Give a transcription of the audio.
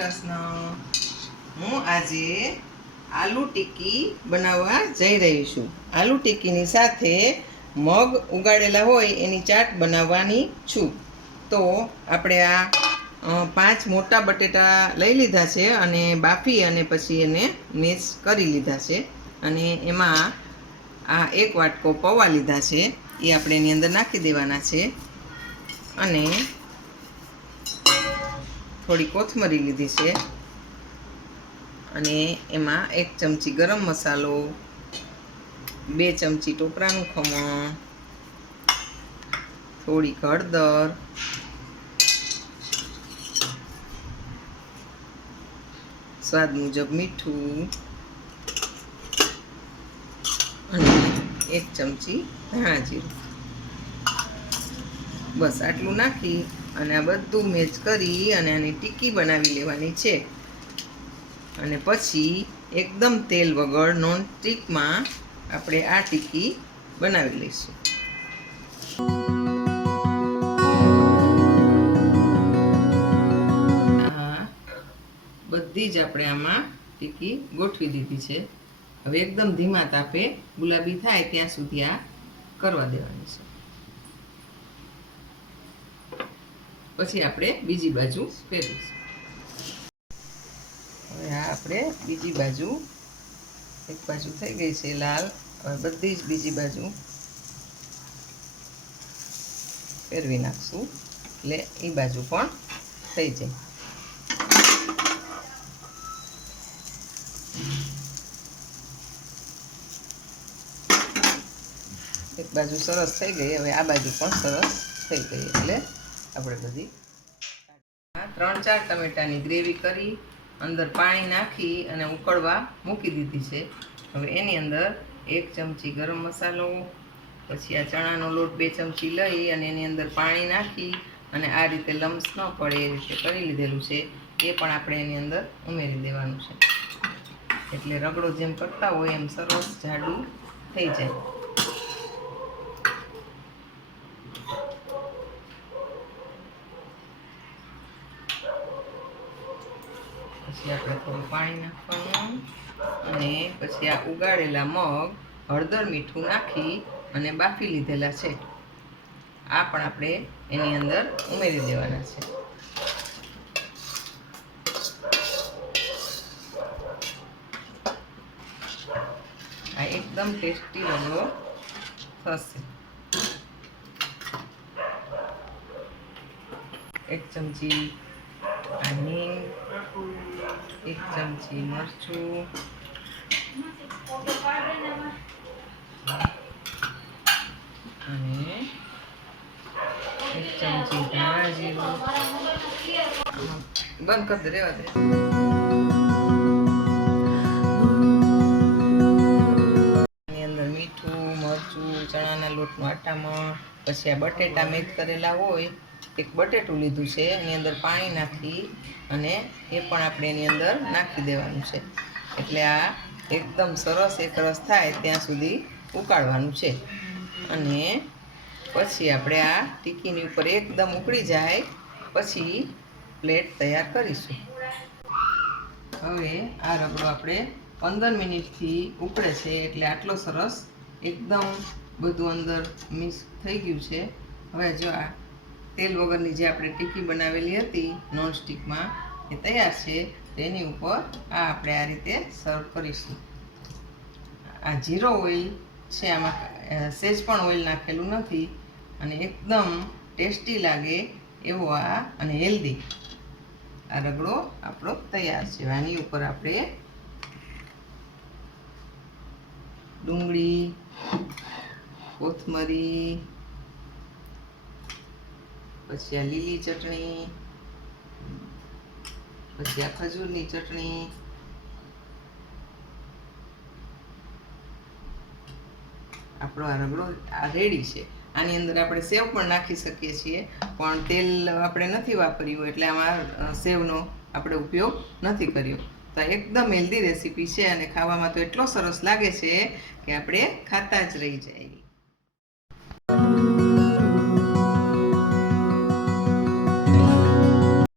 કૃષ્ણ હું આજે આલુ ટિક્કી બનાવવા જઈ રહી છું. આલુ ટિક્કીની સાથે મગ ઉગાડેલા હોય એની ચાટ બનાવવાની છું. તો આપણે આ પાંચ મોટા બટેટા લઈ લીધા છે અને બાફી અને પછી એને મેશ કરી લીધા છે. અને એમાં આ એક વાટકો પૌવા લીધા છે. એ આપણે એની અંદર નાખી દેવાના છે. અને થોડી કોથમરી લીધી છે. અને એમાં એક ચમચી ગરમ મસાલો, બે ચમચી ટોપરાનું ખમણ, થોડીક હળદર, સ્વાદ મુજબ મીઠું, અને એક ચમચી ધાણા જીરું. બસ આટલું નાખી. અને આ બધું મેચ કરી અને આની ટીકી બનાવી લેવાની છે. અને પછી એકદમ તેલ વગર નોન સ્ટીકમાં આપણે આ ટીકી બનાવી લઈશું. બધી જ આપણે આમાં ટીકી ગોઠવી દીધી છે. હવે એકદમ ધીમા તાપે ગુલાબી થાય ત્યાં સુધી આ કરવા દેવાની છે. પછી આપણે બીજી બાજુ ફેરવીશું. હવે આ આપણે બીજી બાજુ એક બાજુ થઈ ગઈ છે લાલ. હવે બધી જ બીજી બાજુ ફેરવી નાખશું. એટલે એ બાજુ પણ થઈ જાય. એક બાજુ સરસ થઈ ગઈ. હવે આ બાજુ પણ સરસ થઈ ગઈ. એટલે આપણે બધી ત્રણ ચાર ટમેટાની ગ્રેવી કરી, અંદર પાણી નાખી અને ઉકળવા મૂકી દીધી છે. હવે એની અંદર એક ચમચી ગરમ મસાલો, પછી આ ચણાનો લોટ બે ચમચી લઈ અને એની અંદર પાણી નાખી અને આ રીતે લમ્સ ન પડે એ રીતે કરી લીધેલું છે. એ પણ આપણે એની અંદર ઉમેરી દેવાનું છે. એટલે રગડો જેમ કરતા હોય એમ સરસ જાડું થઈ જાય. પછી આપણે થોડું પાણી નાખવાનું અને પછી આ ઉગાડેલા મગ હળદર મીઠું નાખી અને બાફી લીધેલા છે. આ પણ આપણે એની અંદર ઉમેરી દેવાના છે. આ એકદમ ટેસ્ટી રગડો થશે. એક ચમચી હિંગ એક ચમચી મરચું. અને એક ચમચી ધાણા જીરું બંધ કરી દે, રેવા દે. ચણાના લોટનું આટામાં, પછી આ બટેટા મેચ કરેલા હોય એક બટેટું લીધું છે, એની અંદર પાણી નાખી અને એ પણ આપણે એની અંદર નાખી દેવાનું છે. એટલે આ એકદમ સરસ એક રસ થાય ત્યાં સુધી ઉકાળવાનું છે. અને પછી આપણે આ ટીકીની ઉપર એકદમ ઉકળી જાય, પછી પ્લેટ તૈયાર કરીશું. હવે આ રગડો આપણે પંદર મિનિટથી ઉકળે છે, એટલે આટલો સરસ એકદમ બધું અંદર મિક્સ થઈ ગયું છે. હવે જો આ તેલ વગરની જે આપણે ટીકી બનાવેલી હતી નોનસ્ટિકમાં એ તૈયાર છે. તેની ઉપર આ આપણે આ રીતે સર્વ કરીશું. આ જીરો ઓઇલ છે, આમાં સેજ પણ ઓઇલ નાખેલું નથી અને એકદમ ટેસ્ટી લાગે એવો આ અને હેલ્ધી આ રગડો આપણો તૈયાર છે. આની ઉપર આપણે ડુંગળી, કોથમરી પછી આ લીલી ચટણી, પછી આ ખજૂરની ચટણી. આપણો આ રગડો આ રેડી છે. આની અંદર આપણે સેવ પણ નાખી શકીએ છીએ, પણ તેલ આપણે નથી વાપર્યું એટલે આમાં સેવનો આપણે ઉપયોગ નથી કર્યો. તો એકદમ હેલ્ધી રેસીપી છે અને ખાવામાં તો એટલો સરસ લાગે છે કે આપણે ખાતા જ રહી જાય.